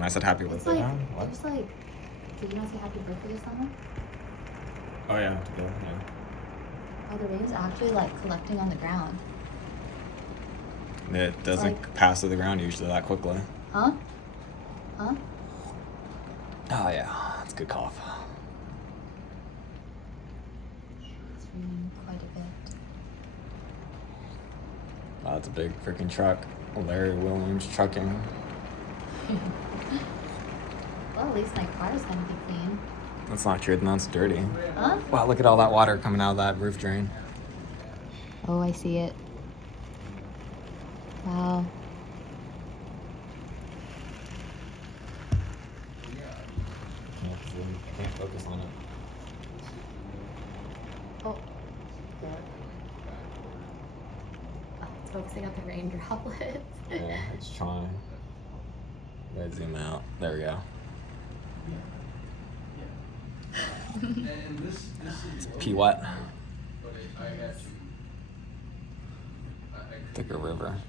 And I said happy It's birthday. like, What? it was like, did you not say happy birthday to someone? Oh yeah, together, yeah. Oh, the rain's actually like collecting on the ground. It doesn't like- pass to the ground usually that quickly. Huh? Huh? Oh yeah, that's a good cough. It's raining quite a bit. Wow, that's a big freaking truck. Larry Williams trucking. Well, at least my car's gonna be clean. That's not true, that's dirty. Huh? Wow, look at all that water coming out of that roof drain. Oh, I see it. Wow. I can't focus on it. Oh. It's focusing on the rain droplets. Yeah, it's trying. Gotta zoom out. There we go. It's pee wet. Thicker river.